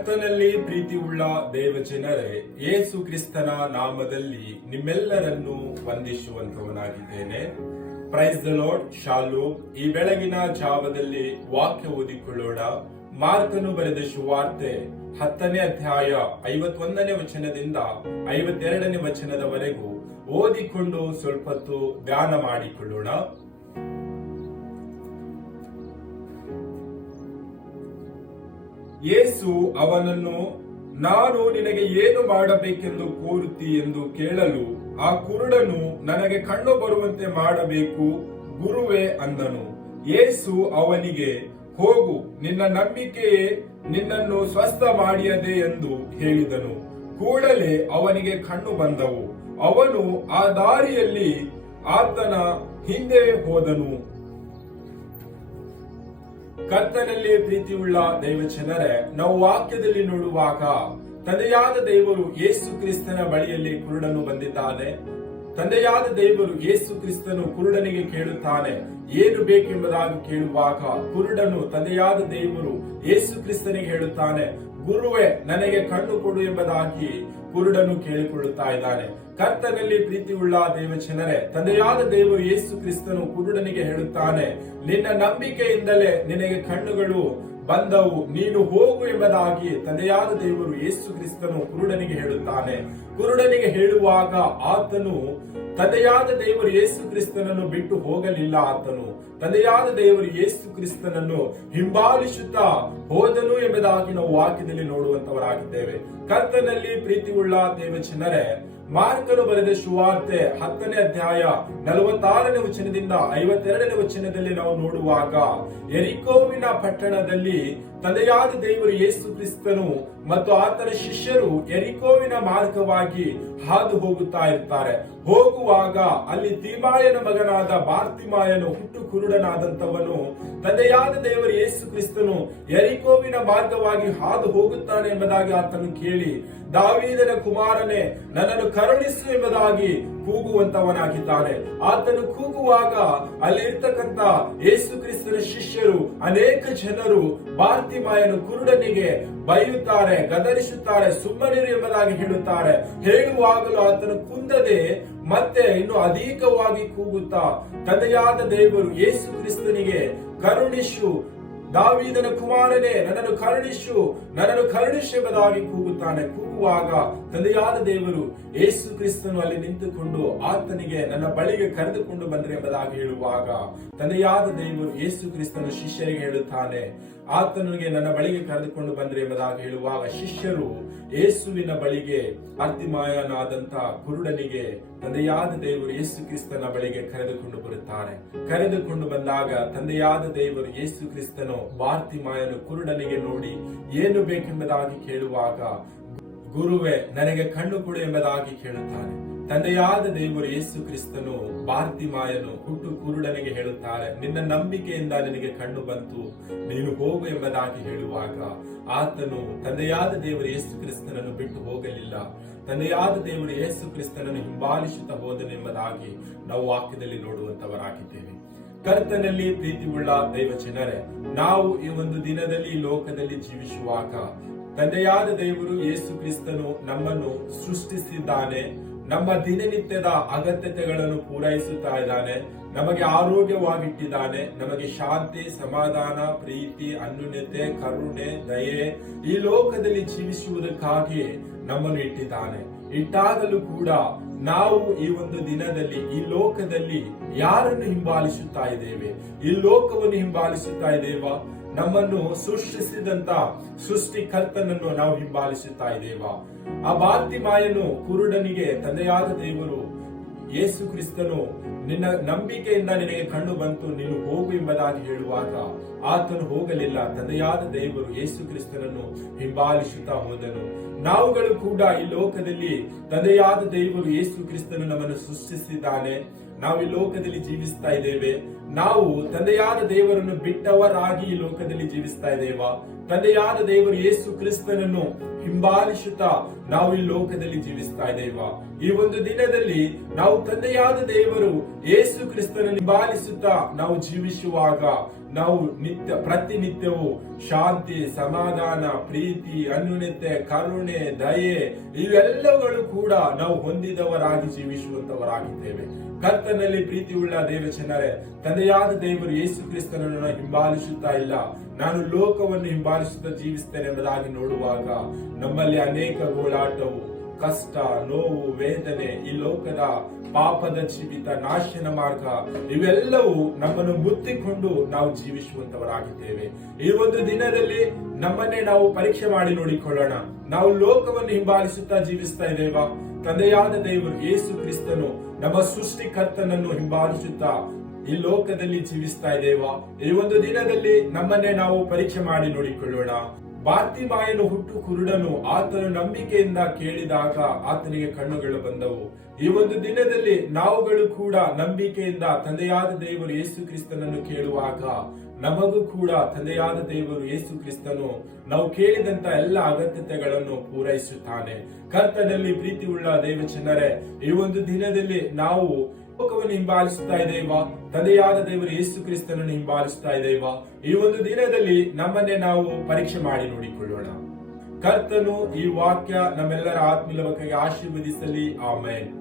ಕರ್ತನಲ್ಲಿ ಪ್ರೀತಿ ಉಳ್ಳ ದೇವಜನರೇ ಯೇಸು ಕ್ರಿಸ್ತನ ನಾಮದಲ್ಲಿ ನಿಮ್ಮೆಲ್ಲರನ್ನು ವಂದಿಸುವಂತವನಾಗಿದ್ದೇನೆ ಪ್ರೈಸ್ ದ ಲಾರ್ಡ್ ಶಾಲು, ಈ ಬೆಳಗಿನ ಜಾವದಲ್ಲಿ ವಾಕ್ಯ ಓದಿಕೊಳ್ಳೋಣ. ಮಾರ್ಕನು ಬರೆದ ಶುವಾರ್ತೆ ಹತ್ತನೇ ಅಧ್ಯಾಯ ಐವತ್ತೊಂದನೇ ವಚನದಿಂದ ಐವತ್ತೆರಡನೇ ವಚನದವರೆಗೂ ಓದಿಕೊಂಡು ಸ್ವಲ್ಪ ಹೊತ್ತು ಧ್ಯಾನ ಮಾಡಿಕೊಳ್ಳೋಣ. ಯೇಸು ಅವನನ್ನು, ನಾನು ನಿನಗೆ ಏನು ಮಾಡಬೇಕೆಂದು ಕೋರುತ್ತಿ ಎಂದು ಕೇಳಲು ಆ ಕುರುಡನು ನನಗೆ ಕಣ್ಣು ಬರುವಂತೆ ಮಾಡಬೇಕು ಗುರುವೇ ಅಂದನು. ಯೇಸು ಅವನಿಗೆ, ಹೋಗು, ನಿನ್ನ ನಂಬಿಕೆಯೇ ನಿನ್ನನ್ನು ಸ್ವಸ್ಥ ಮಾಡಿಯದೆ ಎಂದು ಹೇಳಿದನು. ಕೂಡಲೇ ಅವನಿಗೆ ಕಣ್ಣು ಬಂದವು. ಅವನು ಆ ದಾರಿಯಲ್ಲಿ ಆತನ ಹಿಂದೆ ಹೋದನು. ಕರ್ತನಲ್ಲಿ ಪ್ರೀತಿಯುಳ್ಳ ದೈವಚನರೇ ನಾವು ವಾಕ್ಯದಲ್ಲಿ ನೋಡುವಾಗ ತಂದೆಯಾದ ದೇವರು ಯೇಸು ಕ್ರಿಸ್ತನ ಬಳಿಯಲ್ಲಿ ಕುರುಡನು ಬಂದಿದ್ದಾನೆ. ತಂದೆಯಾದ ದೇವರು ಯೇಸು ಕ್ರಿಸ್ತನು ಕುರುಡನಿಗೆ ಕೇಳುತ್ತಾನೆ, ಏನು ಬೇಕೆಂಬುದಾಗಿ ಕೇಳುವಾಗ ಕುರುಡನು ತಂದೆಯಾದ ದೇವರು ಯೇಸು ಕ್ರಿಸ್ತನಿಗೆ ಹೇಳುತ್ತಾನೆ, ಗುರುವೇ, ನನಗೆ ಕಣ್ಣು ಕೊಡು ಎಂಬುದಾಗಿ ಕುರುಡನು ಕೇಳಿಕೊಳ್ಳುತ್ತಾ ಇದ್ದಾನೆ. ಕರ್ತನಲ್ಲಿ ಪ್ರೀತಿಯುಳ್ಳ ದೇವಜನರೇ, ತಂದೆಯಾದ ದೇವರು ಯೇಸು ಕ್ರಿಸ್ತನು ಕುರುಡನಿಗೆ ಹೇಳುತ್ತಾನೆ, ನಿನ್ನ ನಂಬಿಕೆಯಿಂದಲೇ ನಿನಗೆ ಕಣ್ಣುಗಳು ಬಂದವು, ನೀನು ಹೋಗು ಎಂಬುದಾಗಿ ತಂದೆಯಾದ ದೇವರು ಯೇಸು ಕ್ರಿಸ್ತನು ಕುರುಡನಿಗೆ ಹೇಳುತ್ತಾನೆ. ಕುರುಡನಿಗೆ ಹೇಳುವಾಗ ಆತನು, ತಂದೆಯಾದ ದೇವರು ಯೇಸು ಕ್ರಿಸ್ತನನ್ನು ಬಿಟ್ಟು ಹೋಗಲಿಲ್ಲ ಆತನು, ತಂದೆಯಾದ ದೇವರು ಯೇಸು ಕ್ರಿಸ್ತನನ್ನು ಹಿಂಬಾಲಿಸುತ್ತಾ ಹೋದನು ಎಂಬುದಾಗಿ ನಾವು ವಾಕ್ಯದಲ್ಲಿ ನೋಡುವಂತವರಾಗಿದ್ದೇವೆ. ಕರ್ತನಲ್ಲಿ ಪ್ರೀತಿಯುಳ್ಳ ದೇವಚನರೇ ಮಾರ್ಕನು ಬರೆದ ಶುವಾರ್ತೆ ಹತ್ತನೇ ಅಧ್ಯಾಯ ನಲವತ್ತಾರನೇ ವಚನದಿಂದ ಐವತ್ತೆರಡನೇ ವಚನದಲ್ಲಿ ನಾವು ನೋಡುವಾಗ ಎರಿಕೋವಿನ ಪಟ್ಟಣದಲ್ಲಿ ತಂದೆಯಾದ ದೇವರು ಯೇಸು ಕ್ರಿಸ್ತನು ಮತ್ತು ಆತನ ಶಿಷ್ಯರು ಎರಿಕೋವಿನ ಮಾರ್ಗವಾಗಿ ಹಾದು ಹೋಗುತ್ತಾ ಇರ್ತಾರೆ. ಹೋಗುವಾಗ ಅಲ್ಲಿ ತಿಮಾಯನ ಮಗನಾದ ಬಾರ್ತಿಮಾಯನು ಹುಟ್ಟು ಕುರುಡನಾದಂತವನು ತಂದೆಯಾದ ದೇವರು ಯೇಸು ಕ್ರಿಸ್ತನು ಎರಿಕೋವಿನ ಮಾರ್ಗವಾಗಿ ಹಾದು ಹೋಗುತ್ತಾನೆ ಎಂಬುದಾಗಿ ಆತನು ಕೇಳಿ, ದಾವೀದನ ಕುಮಾರನೇ, ನನ್ನನ್ನು ಕರುಣಿಸು ಎಂಬುದಾಗಿ ಕೂಗುವಂತವನಾಗಿದ್ದಾನೆ. ಆತನು ಕೂಗುವಾಗ ಅಲ್ಲಿ ಇರ್ತಕ್ಕಂತ ಯೇಸು ಕ್ರಿಸ್ತನ ಶಿಷ್ಯರು ಅನೇಕ ಜನರು ಬಾರ್ತಿಮಾಯನು ಕುರುಡನಿಗೆ ಬೈಯುತ್ತಾರೆ, ಗದರಿಸುತ್ತಾರೆ, ಸುಮ್ಮನಿರು ಎಂಬುದಾಗಿ ಹೇಳುತ್ತಾರೆ. ಹೇಳುವಾಗಲೂ ಆತನು ಕುಂದದೆ ಮತ್ತೆ ಇನ್ನು ಅಧಿಕವಾಗಿ ಕೂಗುತ್ತಾ, ತಂದೆಯಾದ ದೇವರು ಯೇಸು ಕ್ರಿಸ್ತನಿಗೆ, ಕರುಣಿಸು ದಾವೀದನ ಕುಮಾರನೇ, ನನ್ನನ್ನು ಕರುಣಿಸು ನನ್ನನ್ನು ಕರುಣಿಸು ಎಂಬುದಾಗಿ ಕೂಗುತ್ತಾನೆ. ಕೂಗುವಾಗ ತಂದೆಯಾದ ದೇವರು ಯೇಸು ಕ್ರಿಸ್ತನು ಅಲ್ಲಿ ನಿಂತುಕೊಂಡು ಆತನಿಗೆ ನನ್ನ ಬಳಿಗೆ ಕರೆದುಕೊಂಡು ಬಂದರೆ ಎಂಬುದಾಗಿ ಹೇಳುವಾಗ ತಂದೆಯಾದ ದೇವರು ಯೇಸು ಕ್ರಿಸ್ತನು ಶಿಷ್ಯರಿಗೆ ಹೇಳುತ್ತಾನೆ ಆತನಿಗೆ ನನ್ನ ಬಳಿಗೆ ಕರೆದುಕೊಂಡು ಬಂದ್ರೆ ಎಂಬುದಾಗಿ ಹೇಳುವಾಗ ಶಿಷ್ಯರು ಯೇಸುವಿನ ಬಳಿಗೆ ಅರ್ತಿಮಾಯನಾದಂತ ಕುರುಡನಿಗೆ ತಂದೆಯಾದ ದೇವರು ಯೇಸು ಕ್ರಿಸ್ತನ ಬಳಿಗೆ ಕರೆದುಕೊಂಡು ಬರುತ್ತಾರೆ. ಕರೆದುಕೊಂಡು ಬಂದಾಗ ತಂದೆಯಾದ ದೇವರು ಯೇಸು ಕ್ರಿಸ್ತನು ಬಾರ್ತಿಮಾಯನು ಕುರುಡನಿಗೆ ನೋಡಿ ಏನು ಬೇಕೆಂಬುದಾಗಿ ಕೇಳುವಾಗ, ಗುರುವೆ, ನನಗೆ ಕಣ್ಣು ಕೊಡು ಎಂಬುದಾಗಿ ಕೇಳುತ್ತಾನೆ. ತಂದೆಯಾದ ದೇವರು ಯೇಸು ಕ್ರಿಸ್ತನು ಬಾರ್ತಿಮಾಯನು ಹುಟ್ಟು ಕುರುಡನಿಗೆ ಹೇಳುತ್ತಾರೆ, ನಿನ್ನ ನಂಬಿಕೆಯಿಂದ ನಿನಗೆ ಕಣ್ಣು ಬಂತು, ನೀನು ಹೋಗು ಎಂಬುದಾಗಿ ಹೇಳುವಾಗ ಆತನು ತಂದೆಯಾದ ದೇವರು ಯೇಸು ಕ್ರಿಸ್ತನನ್ನು ಬಿಟ್ಟು ಹೋಗಲಿಲ್ಲ. ತಂದೆಯಾದ ದೇವರು ಯೇಸು ಕ್ರಿಸ್ತನನ್ನು ಹಿಂಬಾಲಿಸುತ್ತಾ ಹೋದನೆಂಬುದಾಗಿ ನಾವು ವಾಕ್ಯದಲ್ಲಿ ನೋಡುವಂತವರಾಗಿದ್ದೇವೆ ಕರ್ತನಲ್ಲಿ ಪ್ರೀತಿಯುಳ್ಳ ದೈವ ಜನರೇ ನಾವು ಈ ಒಂದು ದಿನದಲ್ಲಿ ಲೋಕದಲ್ಲಿ ಜೀವಿಸುವಾಗ ತಂದೆಯಾದ ದೇವರು ಯೇಸು ಕ್ರಿಸ್ತನು ನಮ್ಮನ್ನು ಸೃಷ್ಟಿಸಿದ್ದಾನೆ ನಮ್ಮ ದಿನನಿತ್ಯದ ಅಗತ್ಯತೆಗಳನ್ನು ಪೂರೈಸುತ್ತಾ ಇದ್ದಾನೆ. ನಮಗೆ ಆರೋಗ್ಯವಾಗಿಟ್ಟಿದ್ದಾನೆ. ನಮಗೆ ಶಾಂತಿ, ಸಮಾಧಾನ, ಪ್ರೀತಿ, ಅನ್ಯೂನ್ಯತೆ, ಕರುಣೆ, ದಯೆ ಈ ಲೋಕದಲ್ಲಿ ಜೀವಿಸುವುದಕ್ಕಾಗಿ ನಮ್ಮನ್ನು ಇಟ್ಟಿದ್ದಾನೆ. ಇಟ್ಟಾಗಲೂ ಕೂಡ ನಾವು ಈ ಒಂದು ದಿನದಲ್ಲಿ, ಈ ಲೋಕದಲ್ಲಿ ಯಾರನ್ನು ಹಿಂಬಾಲಿಸುತ್ತಾ ಇದ್ದೇವೆ? ಈ ಲೋಕವನ್ನು ಹಿಂಬಾಲಿಸುತ್ತಾ ಇದ್ದೇವಾ? ನಮ್ಮನ್ನು ಸೃಷ್ಟಿಸಿದಂತ ಸೃಷ್ಟಿಕರ್ತನನ್ನು ನಾವು ಹಿಂಬಾಲಿಸುತ್ತಾ ಇದ್ದೇವಾ? ಆ ಬಾರ್ತಿಮಾಯನು ಕುರುಡನಿಗೆ ತಂದೆಯಾದ ದೇವರು ಯೇಸು ಕ್ರಿಸ್ತನು, ನಿನ್ನ ನಂಬಿಕೆಯಿಂದ ನಿನಗೆ ಕಣ್ಣು ಬಂತು, ನೀನು ಹೋಗು ಎಂಬುದಾಗಿ ಹೇಳುವಾಗ ಆತನು ಹೋಗಲಿಲ್ಲ. ತಂದೆಯಾದ ದೇವರು ಯೇಸು ಕ್ರಿಸ್ತನನ್ನು ಹಿಂಬಾಲಿಸುತ್ತಾ ಹೋದನು. ನಾವುಗಳು ಕೂಡ ಈ ಲೋಕದಲ್ಲಿ ತಂದೆಯಾದ ದೇವರು ಯೇಸು ಕ್ರಿಸ್ತನು ನಮ್ಮನ್ನು ಸೃಷ್ಟಿಸಿದ್ದಾನೆ. ನಾವು ಈ ಲೋಕದಲ್ಲಿ ಜೀವಿಸ್ತಾ ಇದ್ದೇವೆ. ನಾವು ತಂದೆಯಾದ ದೇವರನ್ನು ಬಿಟ್ಟವರಾಗಿ ಈ ಲೋಕದಲ್ಲಿ ಜೀವಿಸ್ತಾ ಇದ್ದೇವಾ. ತಂದೆಯಾದ ದೇವರು ಯೇಸು ಕ್ರಿಸ್ತನನ್ನು ಹಿಂಬಾಲಿಸುತ್ತಾ ನಾವು ಈ ಲೋಕದಲ್ಲಿ ಜೀವಿಸ್ತಾ ಇದ್ದೇವಾ. ಈ ಒಂದು ದಿನದಲ್ಲಿ ನಾವು ತಂದೆಯಾದ ದೇವರು ಯೇಸು ಕ್ರಿಸ್ತನನ್ನು ಹಿಂಬಾಲಿಸುತ್ತಾ ನಾವು ಜೀವಿಸುವಾಗ ನಾವು ನಿತ್ಯ, ಪ್ರತಿನಿತ್ಯವು ಶಾಂತಿ, ಸಮಾಧಾನ, ಪ್ರೀತಿ, ಅನ್ಯೂನ್ಯತೆ, ಕರುಣೆ, ದಯೆ ಇವೆಲ್ಲಗಳು ಕೂಡ ನಾವು ಹೊಂದಿದವರಾಗಿ ಜೀವಿಸುವಂತವರಾಗಿದ್ದೇವೆ. ಕರ್ತನಲ್ಲಿ ಪ್ರೀತಿಯುಳ್ಳ ದೇವಚನರೇ ತಂದೆಯಾದ ದೇವರು ಯೇಸು ಕ್ರಿಸ್ತನನ್ನು ಹಿಂಬಾಲಿಸುತ್ತಾ ಇಲ್ಲ. ನಾನು ಲೋಕವನ್ನು ಹಿಂಬಾಲಿಸುತ್ತಾ ಜೀವಿಸ್ತೇನೆ ಎಂಬುದಾಗಿ ನೋಡುವಾಗ ನಮ್ಮಲ್ಲಿ ಅನೇಕ ಗೋಳಾಟವು ಕಷ್ಟ, ನೋವು, ವೇದನೆ, ಈ ಲೋಕದ ಪಾಪದ ಜೀವಿತ ನಾಶನ ಮಾರ್ಗ, ಇವೆಲ್ಲವೂ ನಮ್ಮನ್ನು ಮುತ್ತಿಕೊಂಡು ನಾವು ಜೀವಿಸುವಂತವರಾಗಿದ್ದೇವೆ. ಈ ಒಂದು ದಿನದಲ್ಲಿ ನಮ್ಮನ್ನೇ ನಾವು ಪರೀಕ್ಷೆ ಮಾಡಿ ನೋಡಿಕೊಳ್ಳೋಣ. ನಾವು ಲೋಕವನ್ನು ಹಿಂಬಾಲಿಸುತ್ತಾ ಜೀವಿಸ್ತಾ ಇದ್ದೇವಾ. ತಂದೆಯಾದ ದೇವರು ಯೇಸು ಕ್ರಿಸ್ತನು ನಮ್ಮ ಸೃಷ್ಟಿಕರ್ತನನ್ನು ಹಿಂಬಾಲಿಸುತ್ತಾ ಈ ಲೋಕದಲ್ಲಿ ಜೀವಿಸ್ತಾ ಇದ್ದೇವಾ. ಈ ಒಂದು ದಿನದಲ್ಲಿ ನಮ್ಮನ್ನೇ ನಾವು ಪರೀಕ್ಷೆ ಮಾಡಿ ನೋಡಿಕೊಳ್ಳೋಣ. ಬಾರ್ತಿಮಾಯನು ಹುಟ್ಟು ಕುರುಡನು, ಆತನ ನಂಬಿಕೆಯಿಂದ ಕೇಳಿದಾಗ ಆತನಿಗೆ ಕಣ್ಣುಗಳು ಬಂದವು. ಈ ಒಂದು ದಿನದಲ್ಲಿ ನಾವುಗಳು ಕೂಡ ನಂಬಿಕೆಯಿಂದ ತಂದೆಯಾದ ದೇವರು ಯೇಸು ಕ್ರಿಸ್ತನನ್ನು ಕೇಳುವಾಗ, ನಮಗೂ ಕೂಡ ತಂದೆಯಾದ ದೇವರು ಯೇಸು ಕ್ರಿಸ್ತನು ನಾವು ಕೇಳಿದಂತ ಎಲ್ಲ ಅಗತ್ಯತೆಗಳನ್ನು ಪೂರೈಸುತ್ತಾನೆ. ಕರ್ತನಲ್ಲಿ ಪ್ರೀತಿ ಉಳ್ಳ ದೇವಚನರೇ ಈ ಒಂದು ದಿನದಲ್ಲಿ ನಾವು ಲೋಕವನ್ನು ಹಿಂಬಾಲಿಸುತ್ತಾ ಇದ್ದೇವಾ ತಂದೆಯಾದ ದೇವರು ಯೇಸು ಕ್ರಿಸ್ತನನ್ನು ಹಿಂಬಾಲಿಸ್ತಾ ಇದ್ದೇವಾ ಈ ಒಂದು ದಿನದಲ್ಲಿ ನಮ್ಮನ್ನೇ ನಾವು ಪರೀಕ್ಷೆ ಮಾಡಿ ನೋಡಿಕೊಳ್ಳೋಣ. ಕರ್ತನು ಈ ವಾಕ್ಯ ನಮ್ಮೆಲ್ಲರ ಆತ್ಮೀಯ ಬಗೆಗೆ ಆಶೀರ್ವದಿಸಲಿ. ಆಮೇನ್.